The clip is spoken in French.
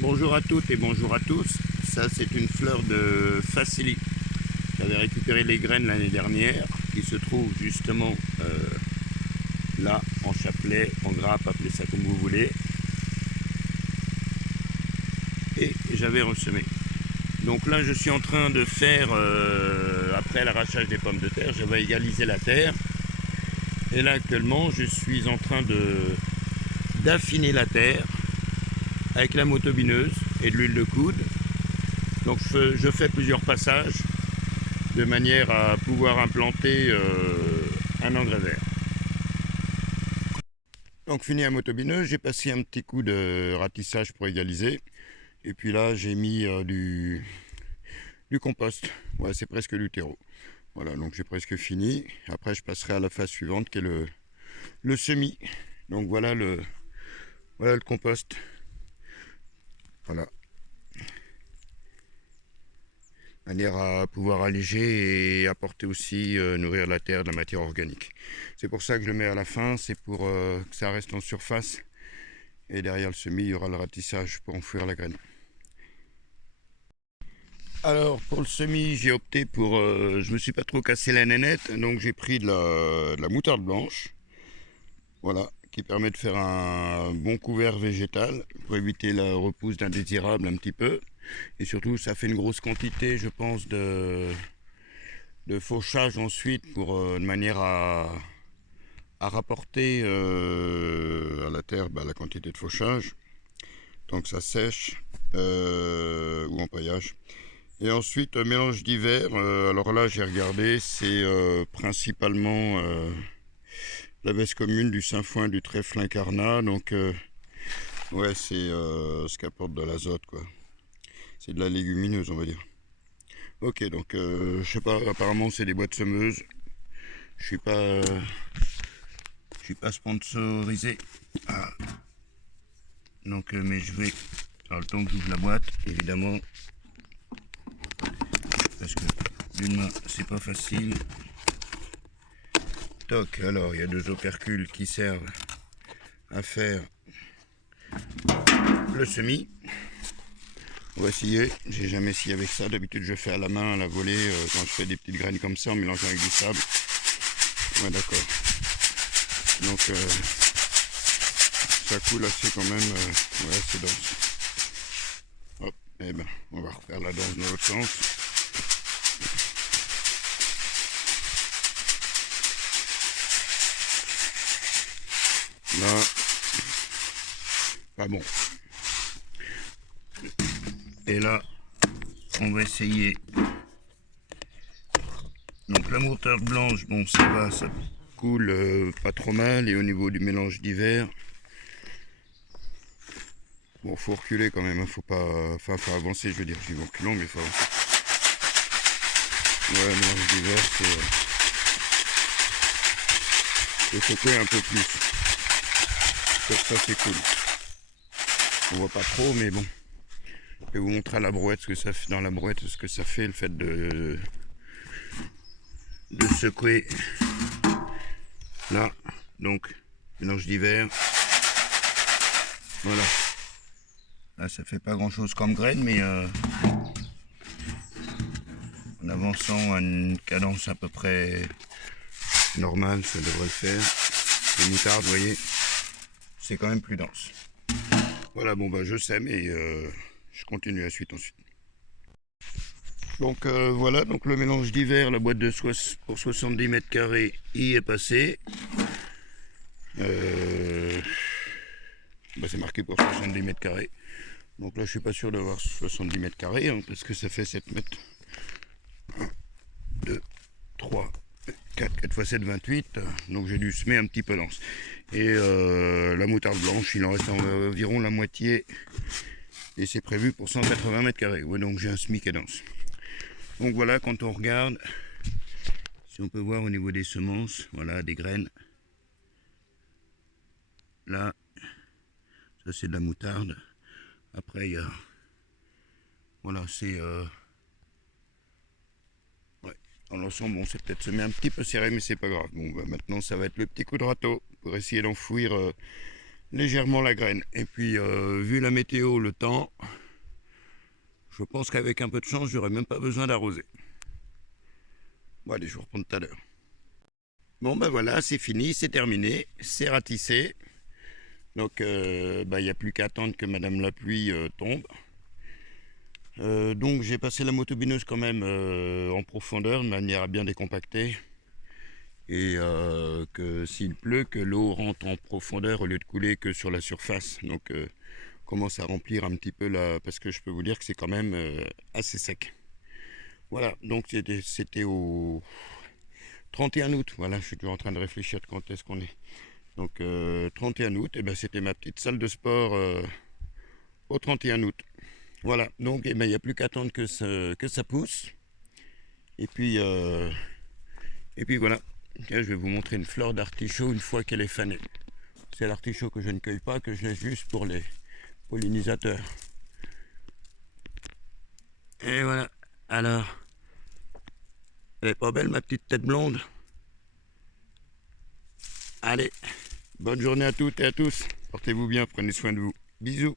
Bonjour à toutes et bonjour à tous. Ça, c'est une fleur de Facili. J'avais récupéré les graines l'année dernière, qui se trouvent justement là, en chapelet, en grappe, appelez ça comme vous voulez. Et j'avais ressemé. Donc là, je suis en train de faire, après l'arrachage des pommes de terre, j'avais égalisé la terre. Et là, actuellement, je suis en train d'affiner la terre avec la motobineuse et de l'huile de coude. Donc je fais plusieurs passages de manière à pouvoir implanter un engrais vert. Donc fini la motobineuse, j'ai passé un petit coup de ratissage pour égaliser. Et puis là j'ai mis du compost. Ouais, c'est presque du terreau. Voilà, donc j'ai presque fini. Après je passerai à la phase suivante qui est le semis. Donc voilà le compost. Voilà. Manière à pouvoir alléger et apporter aussi nourrir la terre de la matière organique. C'est pour ça que je le mets à la fin, c'est pour que ça reste en surface. Et derrière le semis, il y aura le ratissage pour enfouir la graine. Alors pour le semis, j'ai opté pour, je me suis pas trop cassé la nénette, donc j'ai pris de la moutarde blanche, voilà, qui permet de faire un bon couvert végétal pour éviter la repousse d'indésirables un petit peu. Et surtout, ça fait une grosse quantité, je pense, de fauchage ensuite pour de manière à rapporter à la terre la quantité de fauchage. Donc ça sèche ou en paillage. Et ensuite, mélange d'hiver. Alors là, j'ai regardé, c'est principalement la veste commune, du sainfoin, du trèfle incarnat. Donc, ouais, c'est ce qu'apporte de l'azote, quoi. C'est de la légumineuse, on va dire. Ok, donc, je sais pas, apparemment, c'est des boîtes semeuses. Je suis pas sponsorisé. Ah. Donc, mais je vais, dans le temps que j'ouvre la boîte, évidemment, parce que d'une main, c'est pas facile. Toc, alors il y a deux opercules qui servent à faire le semis. On va essayer, j'ai jamais essayé avec ça, d'habitude je fais à la main, à la volée, quand je fais des petites graines comme ça en mélangeant avec du sable. Ouais, d'accord. Donc ça coule assez quand même, ouais, c'est dense. Hop, et ben on va refaire la danse dans l'autre sens. Là, pas bon. Et là, on va essayer. Donc la moutarde blanche, bon ça va, ça coule pas trop mal. Et au niveau du mélange d'hiver, bon faut reculer quand même, hein, faut pas, enfin faut avancer, je veux dire, je dis reculant mais faut avancer. Ouais, le mélange d'hiver c'est sauter un peu plus. Ça c'est cool. On voit pas trop mais bon. Je vais vous montrer à la brouette ce que ça fait dans la brouette, ce que ça fait le fait de secouer là, donc mélange d'hiver. Voilà. Là ça fait pas grand chose comme graine mais en avançant à une cadence à peu près normale, ça devrait le faire. Les moutardes, vous voyez, c'est quand même plus dense. Voilà, bon bah je sème et je continue la suite ensuite. Donc voilà, donc le mélange d'hiver, la boîte de pour 70 mètres carrés y est passé. C'est marqué pour 70 mètres carrés. Donc là je suis pas sûr d'avoir 70 mètres carrés, hein, parce que ça fait 7 mètres. 1, 2, 3, 4 x 7, 28. Donc j'ai dû semer un petit peu dense. Et la moutarde blanche, il en reste environ la moitié. Et c'est prévu pour 180 mètres carrés. Ouais, donc j'ai un semis qui est dense. Donc voilà, quand on regarde, si on peut voir au niveau des semences, voilà, des graines. Là, ça c'est de la moutarde. Après, il y a, voilà, c'est, ouais, dans l'ensemble, bon, c'est peut-être semé un petit peu serré, mais c'est pas grave. Bon, bah, maintenant, ça va être le petit coup de râteau pour essayer d'enfouir légèrement la graine. Et puis, vu la météo, le temps, je pense qu'avec un peu de chance, j'aurais même pas besoin d'arroser. Bon, allez, je vous reprends tout à l'heure. Bon, ben voilà, c'est fini, c'est terminé, c'est ratissé. Donc, il n'y a plus qu'à attendre que Madame la pluie tombe. Donc, j'ai passé la motobineuse quand même en profondeur, de manière à bien décompacter. Et que s'il pleut, que l'eau rentre en profondeur au lieu de couler que sur la surface. Donc, commence à remplir un petit peu là, parce que je peux vous dire que c'est quand même assez sec. Voilà, donc c'était au 31 août. Voilà, je suis toujours en train de réfléchir de quand est-ce qu'on est. Donc 31 août, et ben, c'était ma petite salle de sport au 31 août. Voilà, donc il n'y a plus qu'à attendre que ça pousse. Et puis, voilà, tiens, je vais vous montrer une fleur d'artichaut une fois qu'elle est fanée. C'est l'artichaut que je ne cueille pas, que je laisse juste pour les pollinisateurs. Et voilà, alors, elle est pas belle ma petite tête blonde? Allez, bonne journée à toutes et à tous. Portez-vous bien, prenez soin de vous. Bisous.